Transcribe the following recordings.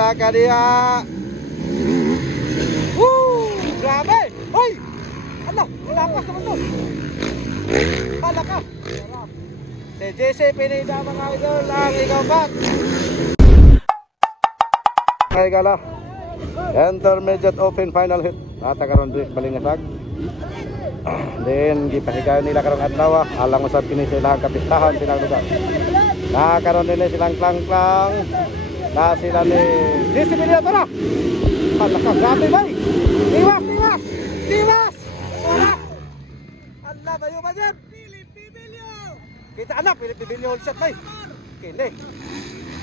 Hala ka diya. Woo! Grabe! Hoy! Hala, lakas naman to. Hala ka. Si JC Pineda mga idol ang ikapat. Ay gala. Intermediate open final hit. Ata karon di balingasag. Then gipahigayon nila karong adlaw. Alang usab kini sila kapistahan silang lugar. Nakaroon nila silang klang-klang. Na sila ni JC Pineda to na. Hala ka, grabe bay. Tiwas, tiwas. Tiwas. Wala. Hala bayo ba dyan? Kita anak, Philip Bibilyo shot bay. Kini.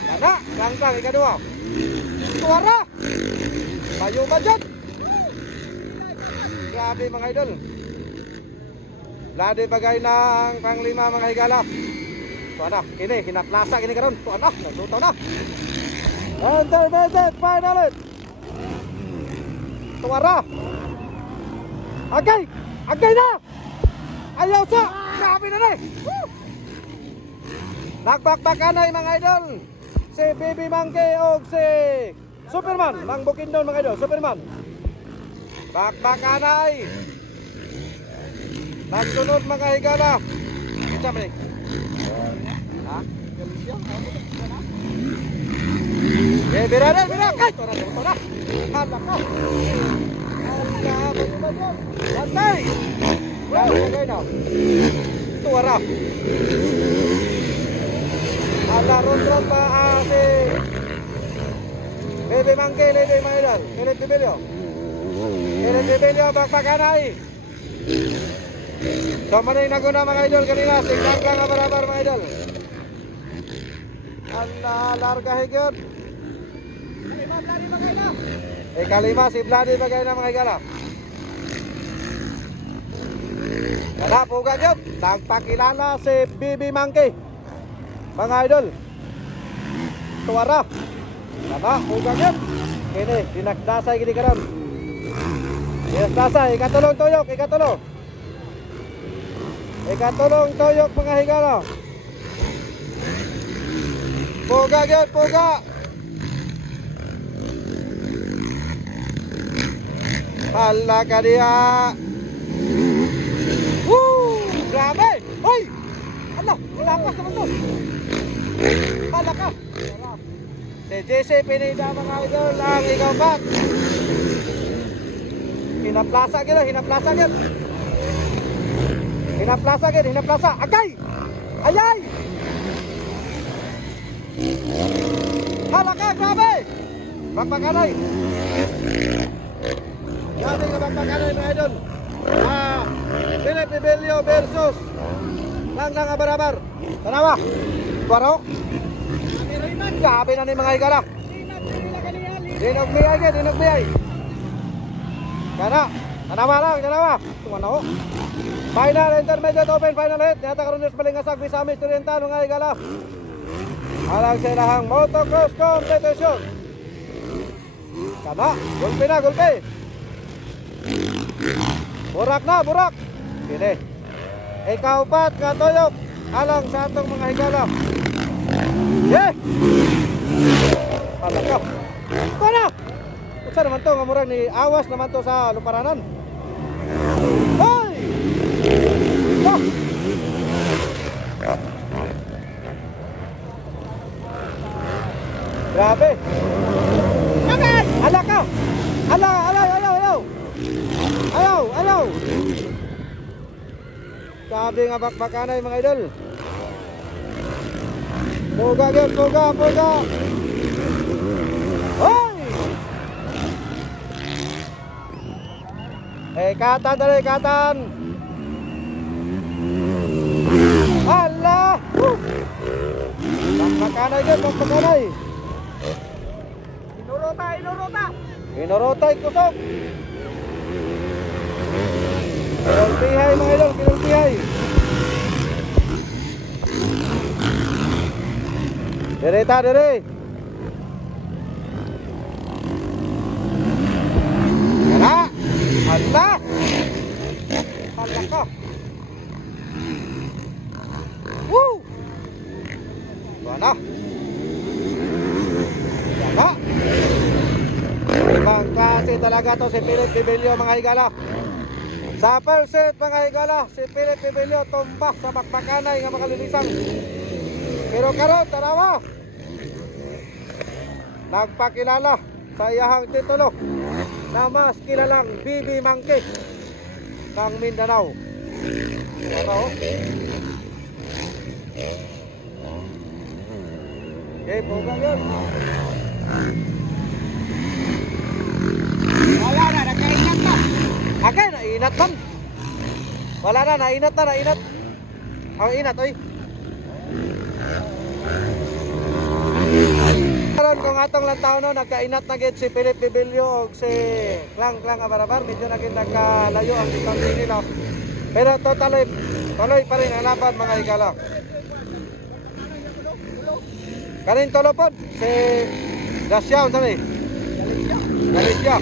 Yana, klang-klang ikadua. Suara. Bayo ba dyan? Grabe mga idol. Lade bagay ng panglima mga higala. Tuana, kini, hinaplasa kini karon. Tuana, naglutaw na. Intermediate final it. Tuara. Agay! Agay na! Ayaw sa! Grabe na na eh! Nagbakbakanay mga idol. Si Baby Monkey o si Superman. Mang Bukindon mga idol. Superman. Bakbakanay. Nagsunod mga higala. Kita mo eh. Ha? Eh, bira na, bira! Ay! Ito na, ito na! Hala ka! Hala, bago ba dyan? Lantay! Lalo ka na. Tuwara. Hala, ron-ron pa si Baby Monkey, Lady mga idol. Philip Bibilyo. Philip Bibilyo, bakbakanay. So, manay naguna mga idol kanina. Singkang-klang abarabar mga idol. Hala, larga higit. Kalima si Vladi bagay na mga igala. Kada puga yun. Nagpakilala si Baby Monkey mga idol. Tuwara. Kada puga yun. Kini, dinagdasay gini karon. Dinagdasay, ikatulong tuyok, ikatulong. Ikatulong tuyok mga higala. Puga yun, puga. Hala ka diya. Woo! Grabe! Hoy! Hala, lakas naman to. Hala ka. Si JC Pineda mga idol ang ikapat. Hinaplasa gila, hinaplasa gila. Hinaplasa gila, hinaplasa. Agay! Ayay! Hala ka, grabe! Bakbakanay. Grabe nga bakbakanay mga idol. Philip Bibilyo versus Langlang Abarabar. Tanawa. Tuwaro. Grabe na ni mga higala. Dinagbiyay ka, dinagbiyay. Kana. Tanawa lang, tanawa. Tumana ho. Final, intermediate open, final hit. Nata karoon sa Balingasag, Misamis, Oriental mga higala. Alang sa ilahang motocross competition. Kana. Gulpi na, gulpi. Burak na, burak. Kini. Ikaw pat nga tuyok. Alang sa atong mga higala. Yeah! Hala ka. Ito na! Kutsa naman to, nga murag ni awas naman to sa luparanan. Hoy! Oh! Grabe! Agad! Hala ka! Hala, hala, hala, hala! Ayaw, ayaw. Sabi nga bakbakanay mga idol. Puga yun, puga, puga. Hoy! Katan dali, katan. Hala! Bakbakanay yun, bakbakanay. Inurota, inurota. Inurota, ikusok. Kinultihay mga idol, kinultihay. Direta, dire. Yana. Hala. Hala ka. Woo! Yana. Yana. Grabe talaga to si Philip Bibilio mga higala. Sa first set mga higala, si Philip Bibilio tumbak sa bakbakanay nga makalilisang. Pero karon tanawa. Nagpakilala sa iyahang titulo na mas kilalang Bibi Monkey ng Mindanao. Ano? Okay, bugang yun. Wala na, nagkainat na. Agay, nainat man. Wala na, nainat na, nainat. Ang inat, oy. Karon kung atong lantaw no, nagkainat na gid si Philip Bibilio o si Klang Abarabar. Medyo naging nagkalayo ang distansya nila. Pero tuloy pa rin ang laban mga higala. Kanin tolopod si Gasyaw tani. Galicia.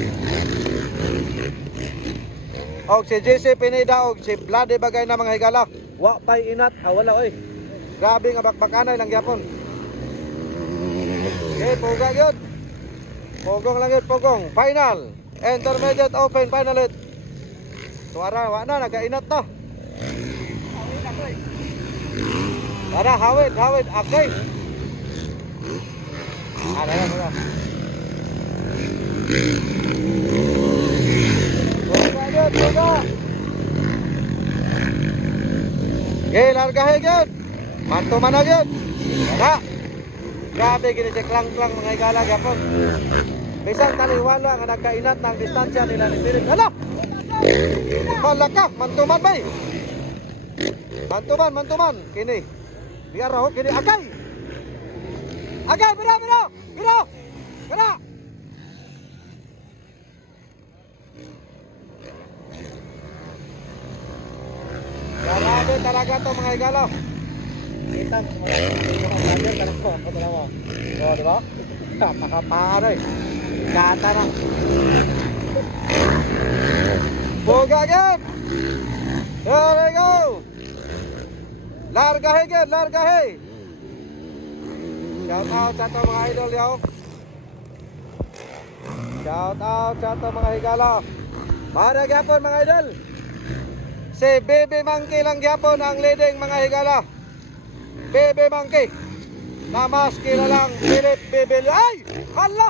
Og si JC Pineda og si Vlade Bagay na mga higala. Wa pay inat, wala oy. Grabe nga bakbakanay lang gyapon. Okay, pugong yun. Pugong lang yun, pugong. Final. Intermediate open final it. Suara, wala na, nagkainat na. Tara, hawid, okay. Ano yan, wala. Pugong yun, pugong. Okay, largahin yun. Mantumanag yun. Tara. Grabe gini si Klang mga higala gyapon. Bisan taliwala nga nagkainat ng distansya nila ni Philip. Hala! Hala ka, mantuman bay. Mantuman. Kini. Biar raw kini agay. Agay, biro. Kana. Grabe talaga to mga higala. Kita mga vlogger ko dalawa. Oh, di ba? Napakaparay. Kata na. Boga agad. There we go. Largahe. Shout out sa to mga idol yo. Shout out sa to mga higala. Para gyapon mga idol. Si Bibi Monkey lang gyapon ang leading mga higala. Bibi Monkey na mas kilalang Philip Bibilio. Ay! Hala!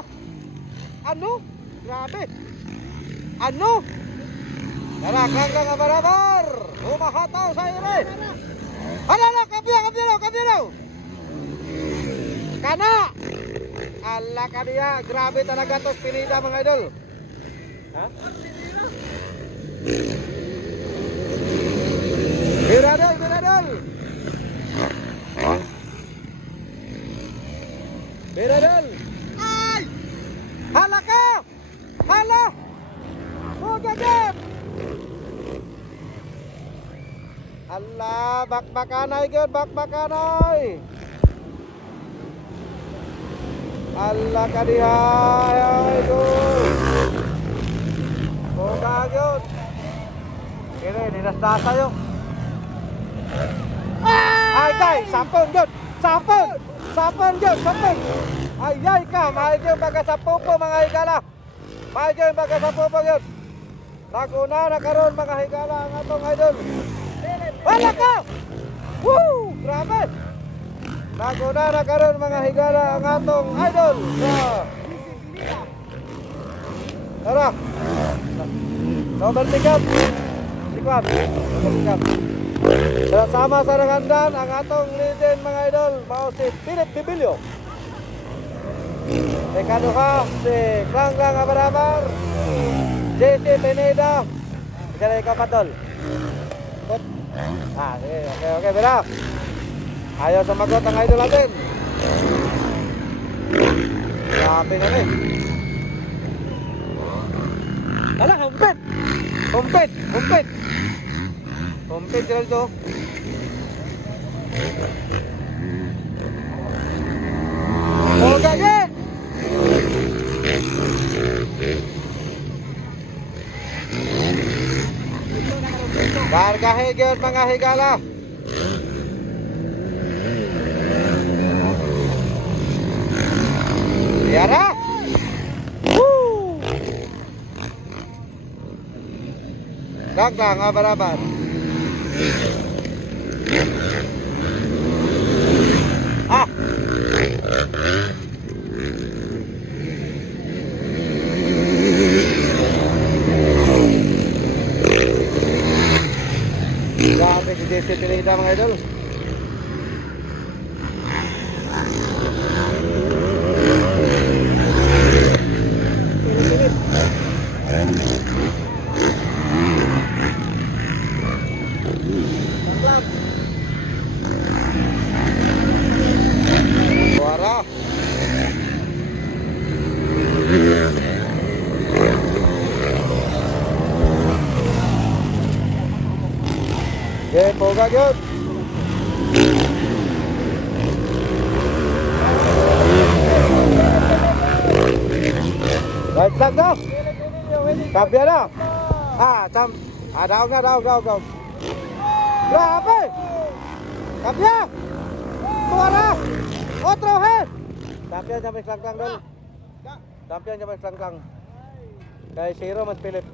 Ano? Grabe! Ano? Tara, Klang Abarabar! Umahataw sa ire! Hala! Kapilo! Kana! Ala ka niya! Grabe talaga to Pineda mga idol! Ha? Biradol! Biradol! Ay! Hala ka! Hala! Bugagap! Hala! Bakbakanay good! Bakbakanay! Hala ka diha! Ay good! Bugagap! Kini, ninastasa yun! Ay kay, sapon yun! Sapon yun! Ay ka, mahigyo yung baga sa pupo mga higala. Mahigyo yung baga sa pupo yun. Naguna na karon mga higala ang atong idol. Wala ka! Woo! Grabe! Naguna na karon mga higala ang atong idol. Tara! Bertikap! Sama sa rangandan ang atong legend mga idol, mao si Philip Bibilio. Ikaduha si Klang Abarabar, JC Pineda. Isa ikaw patol. Okay, bira. Ayaw sumagot ang idol natin. Grabe na eh. Hala, humpit sila ito. Okay. Kargahe gyud mga higala. Yara. Woo! Lang, abar-abar. Ah! Grabe si JC Pineda mga idol. Suara. Okay, poga yun. Right lang daw. Kapya na. Daw. Grabe. Kapya. Suara. Otro he. Kapya niya may slangklang dol. Kapya niya may slangklang. Kay Zero mas Philip.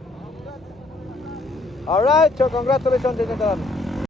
Alright, so congratulations din natin.